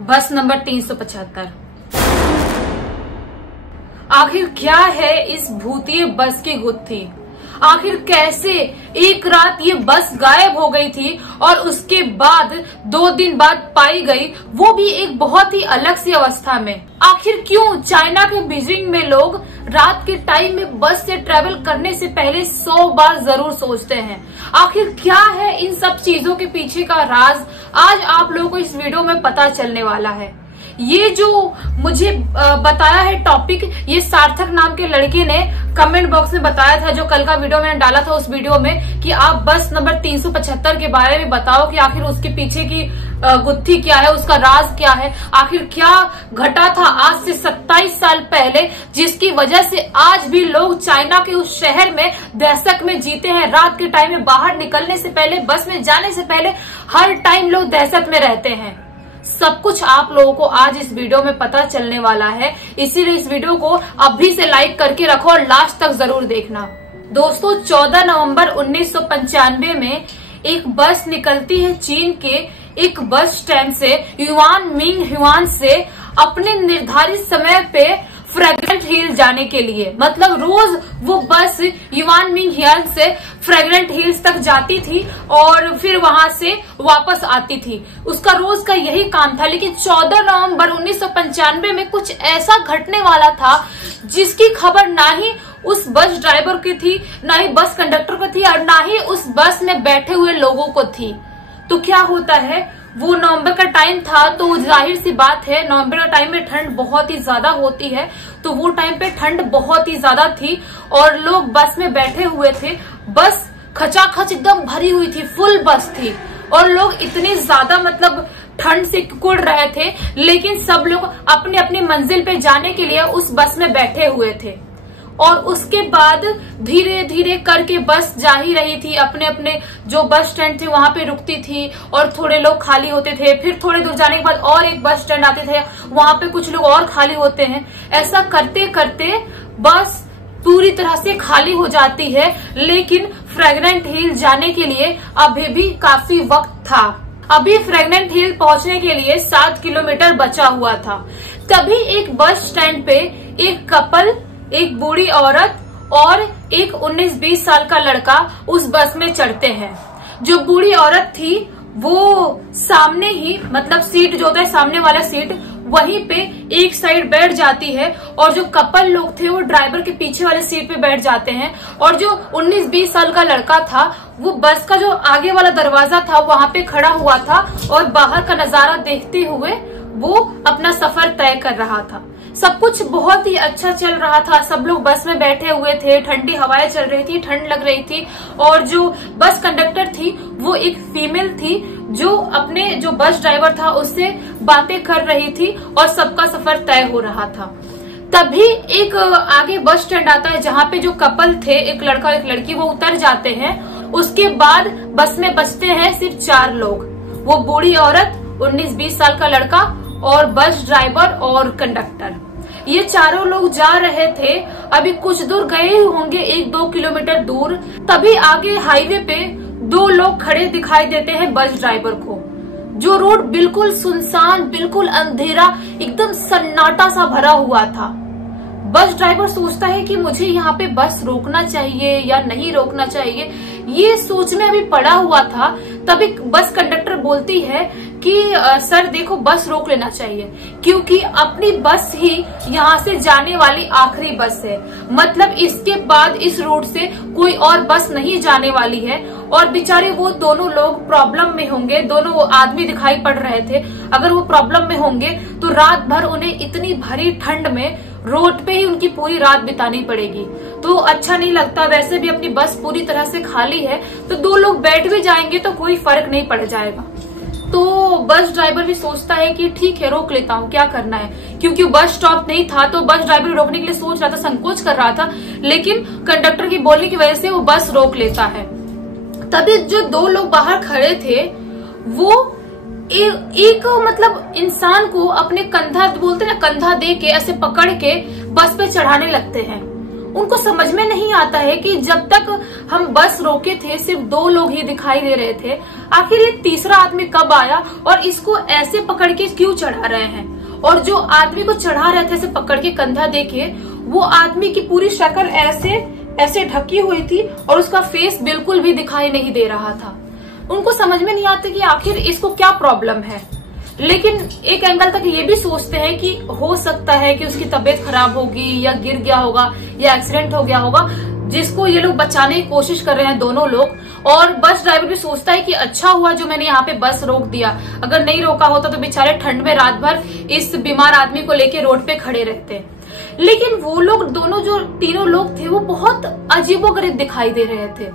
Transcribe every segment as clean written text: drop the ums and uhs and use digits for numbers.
बस नंबर 375। आखिर क्या है इस भूतिए बस की गुत्थी? आखिर कैसे एक रात ये बस गायब हो गई थी और उसके बाद 2 दिन बाद पाई गई, वो भी एक बहुत ही अलग सी अवस्था में। आखिर क्यों चाइना के बीजिंग में लोग रात के टाइम में बस से ट्रेवल करने से पहले 100 बार जरूर सोचते हैं? आखिर क्या है इन सब चीजों के पीछे का राज? आज आप लोगों को इस वीडियो में पता चलने वाला है। ये जो मुझे बताया है टॉपिक, ये सार्थक नाम के लड़के ने कमेंट बॉक्स में बताया था, जो कल का वीडियो मैंने डाला था उस वीडियो में, कि आप बस नंबर 375 के बारे में बताओ कि आखिर उसके पीछे की गुत्थी क्या है, उसका राज क्या है, आखिर क्या घटा था आज से 27 साल पहले, जिसकी वजह से आज भी लोग चाइना के उस शहर में दहशत में जीते हैं। रात के टाइम में बाहर निकलने से पहले, बस में जाने से पहले हर टाइम लोग दहशत में रहते हैं। सब कुछ आप लोगों को आज इस वीडियो में पता चलने वाला है, इसीलिए इस वीडियो को अभी से लाइक करके रखो और लास्ट तक जरूर देखना। दोस्तों, 14 नवंबर 1995 में एक बस निकलती है चीन के एक बस स्टैंड से, युआन मिंग ह्युआन से, अपने निर्धारित समय पे फ्रेग्रेंट हिल जाने के लिए। मतलब रोज वो बस युआन मिंग ह्युआन से फ्रेग्रेंट हिल्स तक जाती थी और फिर वहां से वापस आती थी। उसका रोज का यही काम था। लेकिन 14 नवंबर 1995 में कुछ ऐसा घटने वाला था जिसकी खबर ना ही उस बस ड्राइवर की थी, ना ही बस कंडक्टर को थी, और ना ही उस बस में बैठे हुए लोगों को थी। तो क्या होता है, वो नवंबर का टाइम था, तो जाहिर सी बात है नवंबर का टाइम में ठंड बहुत ही ज्यादा होती है, तो वो टाइम पे ठंड बहुत ही ज्यादा थी और लोग बस में बैठे हुए थे। बस खचाखच एकदम भरी हुई थी, फुल बस थी और लोग इतनी ज्यादा मतलब ठंड से कुड़ रहे थे, लेकिन सब लोग अपने अपनी मंजिल पे जाने के लिए उस बस में बैठे हुए थे। और उसके बाद धीरे धीरे करके बस जा ही रही थी, अपने अपने जो बस स्टैंड थे वहां पे रुकती थी और थोड़े लोग खाली होते थे। फिर थोड़े दूर जाने के बाद और एक बस स्टैंड आते थे, वहां पे कुछ लोग और खाली होते हैं। ऐसा करते करते बस पूरी तरह से खाली हो जाती है, लेकिन फ्रेग्रेंट हिल जाने के लिए अभी भी काफी वक्त था। अभी फ्रेग्रेंट हिल पहुंचने के लिए 7 किलोमीटर बचा हुआ था। तभी एक बस स्टैंड पे एक कपल, एक बूढ़ी औरत और एक 19-20 साल का लड़का उस बस में चढ़ते हैं। जो बूढ़ी औरत थी वो सामने ही, मतलब सीट जो होता है सामने वाला सीट, वहीं पे एक साइड बैठ जाती है और जो कपल लोग थे वो ड्राइवर के पीछे वाले सीट पे बैठ जाते हैं। और जो 19-20 साल का लड़का था वो बस का जो आगे वाला दरवाजा था वहां पे खड़ा हुआ था और बाहर का नजारा देखते हुए वो अपना सफर तय कर रहा था। सब कुछ बहुत ही अच्छा चल रहा था, सब लोग बस में बैठे हुए थे, ठंडी हवाएं चल रही थी, ठंड लग रही थी। और जो बस कंडक्टर थी वो एक फीमेल थी, जो अपने जो बस ड्राइवर था उससे बातें कर रही थी और सबका सफर तय हो रहा था। तभी एक आगे बस स्टैंड आता है जहाँ पे जो कपल थे, एक लड़का और एक लड़की, वो उतर जाते हैं। उसके बाद बस में बचते हैं सिर्फ 4 लोग, वो बूढ़ी औरत, 19-20 साल का लड़का और बस ड्राइवर और कंडक्टर। ये चारों लोग जा रहे थे। अभी कुछ दूर गए होंगे, 1-2 किलोमीटर दूर, तभी आगे हाईवे पे 2 लोग खड़े दिखाई देते हैं बस ड्राइवर को। जो रोड बिल्कुल सुनसान, बिल्कुल अंधेरा, एकदम सन्नाटा सा भरा हुआ था। बस ड्राइवर सोचता है कि मुझे यहाँ पे बस रोकना चाहिए या नहीं रोकना चाहिए, ये सोच में अभी पड़ा हुआ था। तभी बस कंडक्टर बोलती है कि सर देखो, बस रोक लेना चाहिए, क्योंकि अपनी बस ही यहाँ से जाने वाली आखिरी बस है। मतलब इसके बाद इस रूट से कोई और बस नहीं जाने वाली है। और बेचारे वो दोनों लोग प्रॉब्लम में होंगे, दोनों आदमी दिखाई पड़ रहे थे। अगर वो प्रॉब्लम में होंगे तो रात भर उन्हें इतनी भरी ठंड में रोड पे ही उनकी पूरी रात बितानी पड़ेगी, तो अच्छा नहीं लगता। वैसे भी अपनी बस पूरी तरह से खाली है, तो 2 लोग बैठ भी जाएंगे तो कोई फर्क नहीं पड़ जाएगा। तो बस ड्राइवर भी सोचता है कि ठीक है, रोक लेता हूँ, क्या करना है, क्योंकि बस स्टॉप नहीं था तो बस ड्राइवर रोकने के लिए सोच रहा था, संकोच कर रहा था, लेकिन कंडक्टर की बोलने की वजह से वो बस रोक लेता है। तभी जो 2 लोग बाहर खड़े थे वो एक मतलब इंसान को अपने कंधा, बोलते ना, कंधा दे के ऐसे पकड़ के बस पे चढ़ाने लगते हैं। उनको समझ में नहीं आता है कि जब तक हम बस रोके थे सिर्फ 2 लोग ही दिखाई दे रहे थे, आखिर ये तीसरा आदमी कब आया और इसको ऐसे पकड़ के क्यों चढ़ा रहे हैं। और जो आदमी को चढ़ा रहे थे ऐसे पकड़ के कंधा देके, वो आदमी की पूरी शक्ल ऐसे ढकी हुई थी और उसका फेस बिल्कुल भी दिखाई नहीं दे रहा था। उनको समझ में नहीं आता कि आखिर इसको क्या प्रॉब्लम है। लेकिन एक एंगल तक ये भी सोचते हैं कि हो सकता है कि उसकी तबीयत खराब होगी या गिर गया होगा या एक्सीडेंट हो गया होगा, जिसको ये लोग बचाने की कोशिश कर रहे हैं दोनों लोग। और बस ड्राइवर भी सोचता है कि अच्छा हुआ जो मैंने यहाँ पे बस रोक दिया, अगर नहीं रोका होता तो बेचारे ठंड में रात भर इस बीमार आदमी को लेके रोड पे खड़े रहते। लेकिन वो लोग दोनों जो तीनों लोग थे वो बहुत अजीबोगरीब दिखाई दे रहे थे।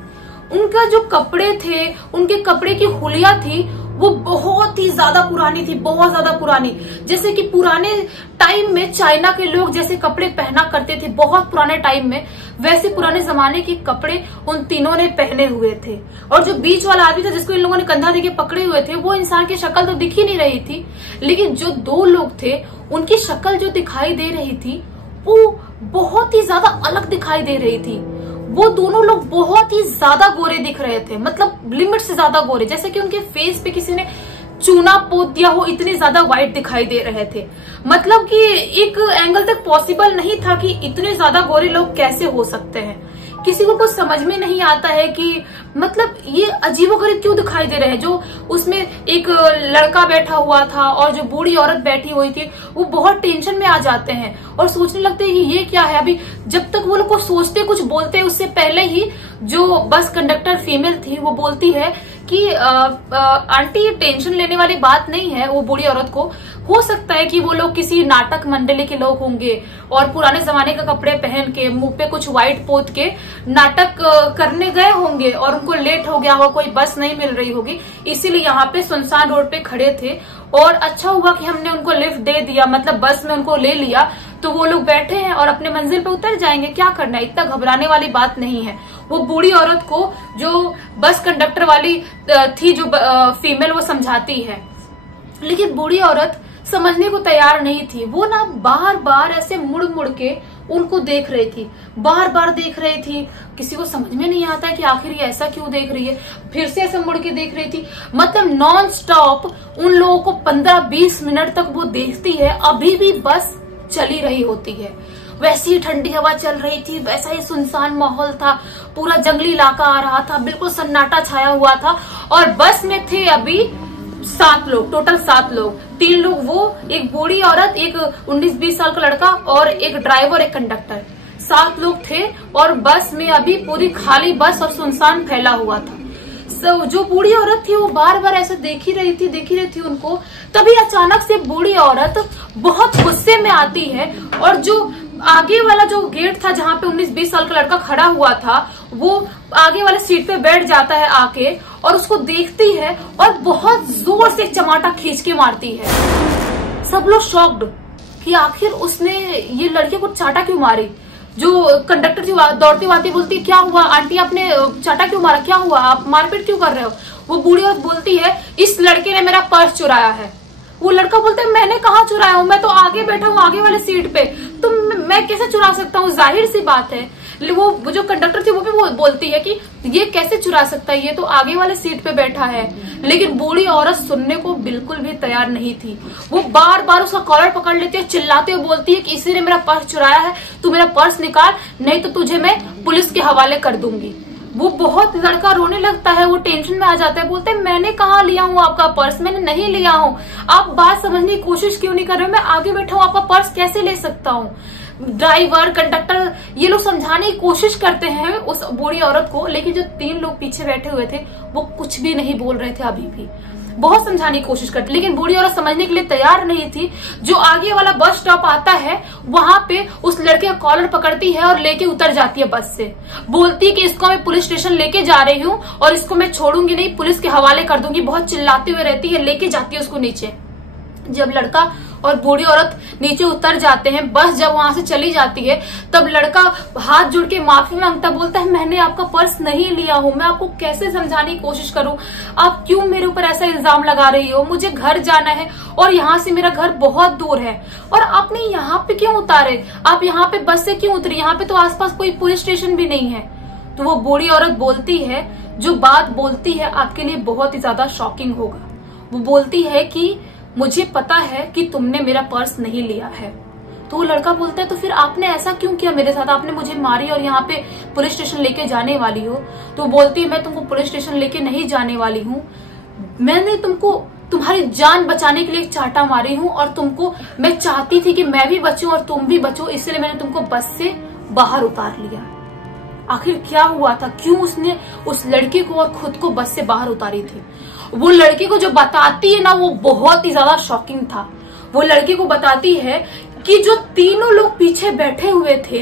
उनका जो कपड़े थे, उनके कपड़े की हुलिया थी, वो बहुत ही ज्यादा पुरानी थी, बहुत ज्यादा पुरानी। जैसे कि पुराने टाइम में चाइना के लोग जैसे कपड़े पहना करते थे बहुत पुराने टाइम में, वैसे पुराने जमाने के कपड़े उन तीनों ने पहने हुए थे। और जो बीच वाला आदमी था जिसको इन लोगों ने कंधा देके पकड़े हुए थे, वो इंसान की शक्ल तो दिख ही नहीं रही थी। लेकिन जो 2 लोग थे उनकी शक्ल जो दिखाई दे रही थी वो बहुत ही ज्यादा अलग दिखाई दे रही थी। वो दोनों लोग बहुत ही ज्यादा गोरे दिख रहे थे, मतलब लिमिट से ज्यादा गोरे, जैसे कि उनके फेस पे किसी ने चूना पोत दिया हो, इतने ज्यादा व्हाइट दिखाई दे रहे थे। मतलब कि एक एंगल तक पॉसिबल नहीं था कि इतने ज्यादा गोरे लोग कैसे हो सकते हैं। किसी को कुछ समझ में नहीं आता है कि मतलब ये अजीबोगरीब क्यों दिखाई दे रहे हैं। जो उसमें एक लड़का बैठा हुआ था और जो बूढ़ी औरत बैठी हुई थी, वो बहुत टेंशन में आ जाते हैं और सोचने लगते हैं कि ये क्या है। अभी जब तक वो लोग को सोचते कुछ बोलते उससे पहले ही जो बस कंडक्टर फीमेल थी वो बोलती है कि आंटी टेंशन लेने वाली बात नहीं है। वो बूढ़ी औरत को हो सकता है कि वो लोग किसी नाटक मंडली के लोग होंगे और पुराने जमाने का कपड़े पहन के मुंह पे कुछ व्हाइट पोत के नाटक करने गए होंगे और उनको लेट हो गया हो, कोई बस नहीं मिल रही होगी, इसीलिए यहाँ पे सुनसान रोड पे खड़े थे। और अच्छा हुआ कि हमने उनको लिफ्ट दे दिया, मतलब बस में उनको ले लिया, तो वो लोग बैठे हैं और अपने मंजिल पे उतर जाएंगे। क्या करना है, इतना घबराने वाली बात नहीं है। वो बूढ़ी औरत को जो बस कंडक्टर वाली थी जो फीमेल, वो समझाती है, लेकिन बूढ़ी औरत समझने को तैयार नहीं थी। वो ना बार बार ऐसे मुड़ मुड़ के उनको देख रही थी, बार बार देख रही थी। किसी को समझ में नहीं आता है कि आखिर ये ऐसा क्यों देख रही है। फिर से ऐसे मुड़ के देख रही थी, मतलब नॉन स्टॉप उन लोगों को 15-20 मिनट तक वो देखती है। अभी भी बस चली रही होती है, वैसी ही ठंडी हवा चल रही थी, वैसा ही सुनसान माहौल था, पूरा जंगली इलाका आ रहा था, बिल्कुल सन्नाटा छाया हुआ था। और बस में थे अभी 7 लोग, टोटल 7 लोग। 3 लोग वो, एक बूढ़ी औरत, एक 19-20 साल का लड़का और एक ड्राइवर, एक कंडक्टर। 7 लोग थे और बस में अभी पूरी खाली बस और सुनसान फैला हुआ था। जो बूढ़ी औरत थी वो बार बार ऐसे देख ही रही थी उनको। तभी अचानक से बूढ़ी औरत बहुत गुस्से में आती है और जो आगे वाला जो गेट था जहाँ पे 19-20 साल का लड़का खड़ा हुआ था, वो आगे वाले सीट पे बैठ जाता है आके और उसको देखती है और बहुत जोर से चमाटा खींच के मारती है। सब लोग शॉक्ड कि आखिर उसने ये लड़के को चाटा क्यों मारी। जो कंडक्टर थी दौड़ती आती बोलती, क्या हुआ आंटी, आपने चाटा क्यों मारा, क्या हुआ, आप मारपीट क्यों कर रहे हो। वो बूढ़ी औरत बोलती है, इस लड़के ने मेरा पर्स चुराया है। वो लड़का बोलता है, मैंने कहाँ चुराया हूँ, मैं तो आगे बैठा हूँ, आगे वाले सीट पे, तो मैं कैसे चुरा सकता हूँ, जाहिर सी बात है। वो जो कंडक्टर थी वो भी बोलती है कि ये कैसे चुरा सकता है, ये तो आगे वाले सीट पे बैठा है। लेकिन बूढ़ी औरत सुनने को बिल्कुल भी तैयार नहीं थी। वो बार बार उसका कॉलर पकड़ लेती है, चिल्लाते हुए बोलती है कि इसी ने मेरा पर्स चुराया है, तू मेरा पर्स निकाल, नहीं तो तुझे मैं पुलिस के हवाले कर दूंगी। वो बहुत, लड़का रोने लगता है, वो टेंशन में आ जाता है, बोलते हैं मैंने कहाँ लिया हूँ आपका पर्स, मैंने नहीं लिया हूँ, आप बात समझने की कोशिश क्यों नहीं कर रहे हो, मैं आगे बैठा हूँ, आपका पर्स कैसे ले सकता हूँ। ड्राइवर, कंडक्टर, ये लोग समझाने की कोशिश करते हैं उस बूढ़ी औरत को, लेकिन जो 3 लोग पीछे बैठे हुए थे वो कुछ भी नहीं बोल रहे थे। अभी भी बहुत समझाने की कोशिश करते, लेकिन बूढ़ी औरत समझने के लिए तैयार नहीं थी। जो आगे वाला बस स्टॉप आता है वहां पे उस लड़के का कॉलर पकड़ती है और लेके उतर जाती है बस से। बोलती है कि इसको मैं पुलिस स्टेशन लेके जा रही हूँ और इसको मैं छोड़ूंगी नहीं, पुलिस के हवाले कर दूंगी। बहुत चिल्लाते हुए रहती है, लेके जाती है उसको नीचे। जब लड़का और बूढ़ी औरत नीचे उतर जाते हैं। बस जब वहां से चली जाती है तब लड़का हाथ जोड़ के माफी मांगता, बोलता है मैंने आपका पर्स नहीं लिया हूँ। मैं आपको कैसे समझाने की कोशिश करूं, आप क्यों मेरे ऊपर ऐसा इल्जाम लगा रही हो, मुझे घर जाना है और यहाँ से मेरा घर बहुत दूर है, और आपने यहाँ पे क्यों उतारे, आप यहाँ पे बस से क्यों उतरी, यहाँ पे तो आसपास कोई पुलिस स्टेशन भी नहीं है। तो वो बूढ़ी औरत बोलती है, जो बात बोलती है आपके लिए बहुत ही ज्यादा शॉकिंग होगा। वो बोलती है कि मुझे पता है कि तुमने मेरा पर्स नहीं लिया है। तो वो लड़का बोलता है तो फिर आपने ऐसा क्यों किया मेरे साथ, आपने मुझे मारी और यहाँ पे पुलिस स्टेशन लेके जाने वाली हो। तो बोलती है मैं तुमको पुलिस स्टेशन लेके नहीं जाने वाली हूँ, मैंने तुमको तुम्हारी जान बचाने के लिए चाटा मारी हूँ, और तुमको मैं चाहती थी कि मैं भी बचूं और तुम भी बचो, इसलिए मैंने तुमको बस से बाहर उतार लिया। आखिर क्या हुआ था, क्यों उसने उस लड़के को और खुद को बस से बाहर उतारी थी। वो लड़के को जो बताती है ना, वो बहुत ही ज्यादा शॉकिंग था। वो लड़के को बताती है कि जो तीनों लोग पीछे बैठे हुए थे,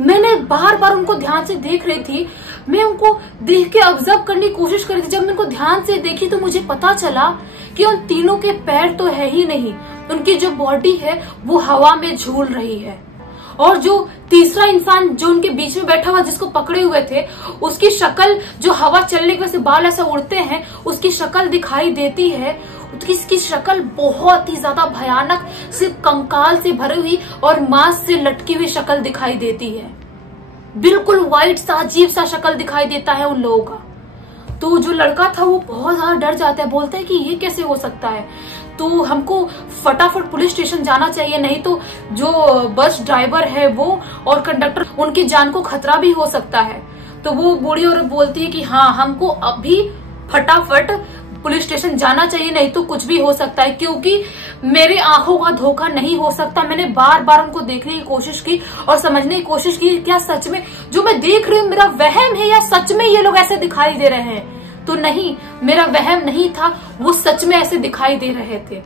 मैंने बार बार उनको ध्यान से देख रही थी, मैं उनको देख के ऑब्जर्व करने की कोशिश कर रही थी। जब मैं उनको ध्यान से देखी तो मुझे पता चला कि उन तीनों के पैर तो है ही नहीं, उनकी जो बॉडी है वो हवा में झूल रही है, और जो तीसरा इंसान जो उनके बीच में बैठा हुआ जिसको पकड़े हुए थे, उसकी शक्ल, जो हवा चलने की वजह से बाल ऐसा उड़ते हैं, उसकी शक्ल दिखाई देती है। उसकी शक्ल बहुत ही ज्यादा भयानक, सिर्फ कंकाल से भरी हुई और मांस से लटकी हुई शक्ल दिखाई देती है। बिल्कुल व्हाइट सा अजीब सा शक्ल दिखाई देता है उन लोगों का। तो जो लड़का था वो बहुत ज्यादा डर जाता है, बोलता है कि ये कैसे हो सकता है, तो हमको फटाफट पुलिस स्टेशन जाना चाहिए, नहीं तो जो बस ड्राइवर है वो और कंडक्टर, उनकी जान को खतरा भी हो सकता है। तो वो बूढ़ी औरत बोलती है कि हाँ, हमको अभी फटाफट पुलिस स्टेशन जाना चाहिए, नहीं तो कुछ भी हो सकता है, क्योंकि मेरे आंखों का धोखा नहीं हो सकता। मैंने बार बार उनको देखने की कोशिश की और समझने की कोशिश की, क्या सच में जो मैं देख रही हूँ मेरा वहम है या सच में ये लोग ऐसे दिखाई दे रहे हैं। तो नहीं, मेरा वहम नहीं था, वो सच में ऐसे दिखाई दे रहे थे।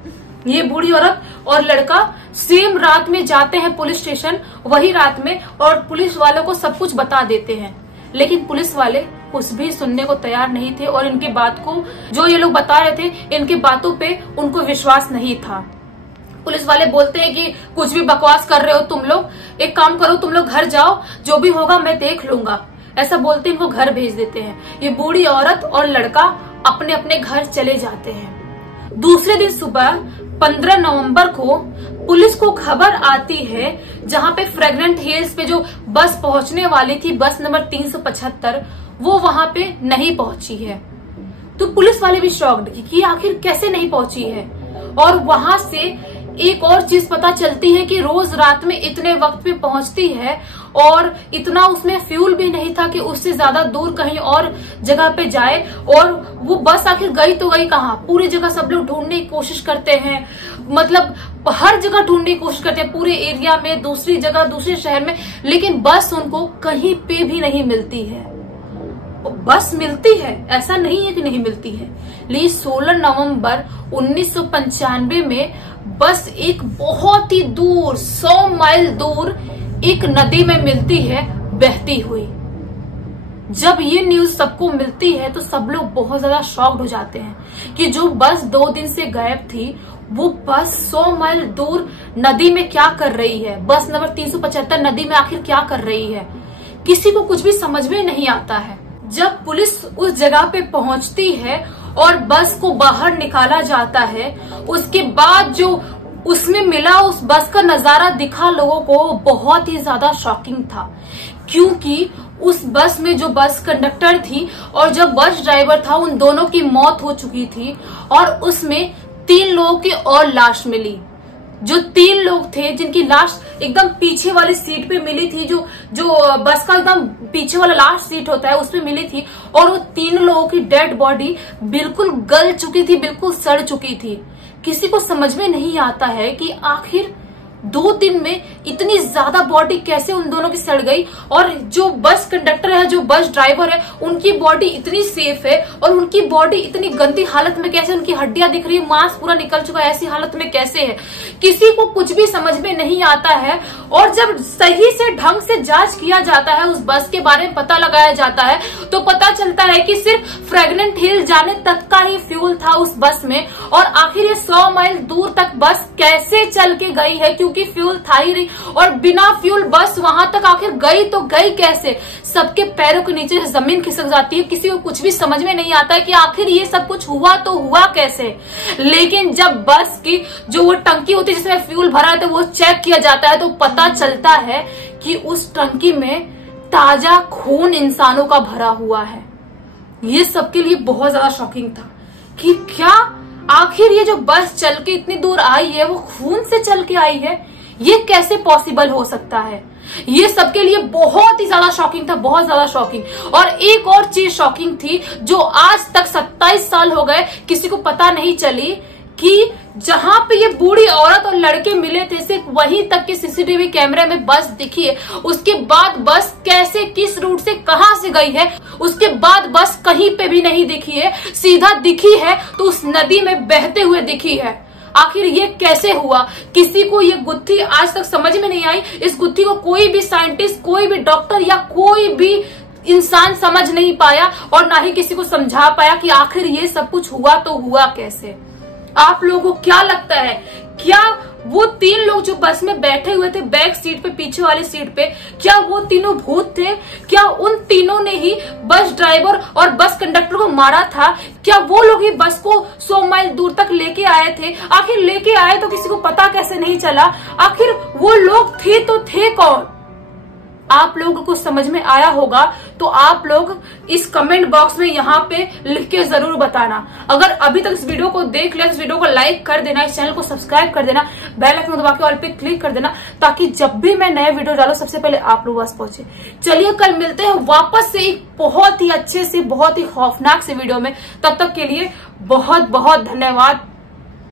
ये बूढ़ी औरत और लड़का सेम रात में जाते हैं पुलिस स्टेशन, वही रात में, और पुलिस वालों को सब कुछ बता देते हैं। लेकिन पुलिस वाले कुछ भी सुनने को तैयार नहीं थे, और इनके बात को, जो ये लोग बता रहे थे, इनके बातों पे उनको विश्वास नहीं था। पुलिस वाले बोलते हैं कि कुछ भी बकवास कर रहे हो तुम लोग, एक काम करो, तुम लोग घर जाओ, जो भी होगा मैं देख लूंगा। ऐसा बोलते इनको घर भेज देते हैं। ये बूढ़ी औरत और लड़का अपने अपने घर चले जाते हैं। दूसरे दिन सुबह 15 नवंबर को पुलिस को खबर आती है, जहां पे फ्रेग्रेंट हिल्स पे जो बस पहुंचने वाली थी, बस नंबर 375, वो वहां पे नहीं पहुंची है। तो पुलिस वाले भी शॉक्ड कि आखिर कैसे नहीं पहुंची है। और वहां से एक और चीज पता चलती है कि रोज रात में इतने वक्त पे पहुंचती है, और इतना उसमें फ्यूल भी नहीं था कि उससे ज्यादा दूर कहीं और जगह पे जाए। और वो बस आखिर गई तो गई कहाँ, पूरी जगह सब लोग ढूंढने की कोशिश करते हैं, मतलब हर जगह ढूंढने की कोशिश करते हैं, पूरे एरिया में, दूसरी जगह, दूसरे शहर में, लेकिन बस उनको कहीं पे भी नहीं मिलती है। बस मिलती है, ऐसा नहीं है कि नहीं मिलती है, लेकिन 16 नवंबर 1995 में बस एक बहुत ही दूर, 100 माइल दूर एक नदी में मिलती है, बहती हुई। जब ये न्यूज सबको मिलती है तो सब लोग बहुत ज्यादा शॉक्ड हो जाते हैं कि जो बस 2 दिन से गायब थी, वो बस 100 माइल दूर नदी में क्या कर रही है, बस नंबर 375 नदी में आखिर क्या कर रही है। किसी को कुछ भी समझ में नहीं आता है। जब पुलिस उस जगह पे पहुंचती है और बस को बाहर निकाला जाता है, उसके बाद जो उसमें मिला, उस बस का नजारा दिखा लोगों को, बहुत ही ज्यादा शॉकिंग था। क्योंकि उस बस में जो बस कंडक्टर थी और जो बस ड्राइवर था, उन दोनों की मौत हो चुकी थी, और उसमें 3 लोगों की और लाश मिली। जो 3 लोग थे जिनकी लाश एकदम पीछे वाली सीट पे मिली थी, जो बस का एकदम पीछे वाला लास्ट सीट होता है, उसपे मिली थी, और वो 3 लोगों की डेड बॉडी बिल्कुल गल चुकी थी, बिल्कुल सड़ चुकी थी। किसी को समझ में नहीं आता है कि आखिर 2 दिन में इतनी ज्यादा बॉडी कैसे उन दोनों की सड़ गई, और जो बस कंडक्टर है, जो बस ड्राइवर है, उनकी बॉडी इतनी सेफ है और उनकी बॉडी इतनी गंदी हालत में कैसे, उनकी हड्डियां दिख रही है, मांस पूरा निकल चुका है, ऐसी हालत में कैसे है। किसी को कुछ भी समझ में नहीं आता है। और जब सही से ढंग से जांच किया जाता है, उस बस के बारे में पता लगाया जाता है, तो पता चलता है कि सिर्फ फ्रेगनेंट हिल जाने तक का ही फ्यूल था उस बस में। और आखिर ये 100 माइल दूर तक बस कैसे चल के गई है, क्योंकि फ्यूल था ही नहीं। और बिना फ्यूल बस वहां तक आखिर गई तो गई कैसे? सबके पैरों के नीचे जमीन खिसक जाती है। किसी को कुछ भी समझ में नहीं आता है कि आखिर ये सब कुछ हुआ तो हुआ कैसे। लेकिन जब बस की जो वो टंकी होती है जिसमें फ्यूल भरा है, तो वो चेक किया जाता है, तो पता चलता है कि उस टंकी में ताजा खून इंसानों का भरा हुआ है। ये सबके लिए बहुत ज्यादा शॉकिंग था कि क्या आखिर ये जो बस चल के इतनी दूर आई है वो खून से चल के आई है? ये कैसे पॉसिबल हो सकता है? ये सबके लिए बहुत ही ज्यादा शॉकिंग था, बहुत ज्यादा शॉकिंग। और एक और चीज शॉकिंग थी जो आज तक 27 साल हो गए किसी को पता नहीं चली, कि जहां पे ये बूढ़ी औरत और लड़के मिले थे सिर्फ वहीं तक के सीसीटीवी कैमरे में बस दिखी है। उसके बाद बस कैसे, किस रूट से, कहां से गई है, उसके बाद बस कहीं पे भी नहीं दिखी है। सीधा दिखी है तो उस नदी में बहते हुए दिखी है। आखिर ये कैसे हुआ? किसी को ये गुत्थी आज तक समझ में नहीं आई। इस गुत्थी को कोई भी साइंटिस्ट, कोई भी डॉक्टर या कोई भी इंसान समझ नहीं पाया, और ना ही किसी को समझा पाया कि आखिर ये सब कुछ हुआ तो हुआ कैसे। आप लोगों को क्या लगता है, क्या वो 3 लोग जो बस में बैठे हुए थे बैक सीट पे, पीछे वाली सीट पे, क्या वो तीनों भूत थे? क्या उन तीनों ने ही बस ड्राइवर और बस कंडक्टर को मारा था? क्या वो लोग ही बस को 100 माइल दूर तक लेके आए थे? आखिर लेके आए तो किसी को पता कैसे नहीं चला? आखिर वो लोग थे तो थे कौन? आप लोगों को समझ में आया होगा तो आप लोग इस कमेंट बॉक्स में यहाँ पे लिख के जरूर बताना। अगर अभी तक इस वीडियो को देख लिया, इस वीडियो को लाइक कर देना, इस चैनल को सब्सक्राइब कर देना, बेल आइकन दबा के ऑल पे क्लिक कर देना, ताकि जब भी मैं नए वीडियो डालूं सबसे पहले आप लोग पास पहुंचे। चलिए कल मिलते हैं वापस से एक बहुत ही अच्छे से, बहुत ही खौफनाक से वीडियो में। तब तक के लिए बहुत बहुत धन्यवाद।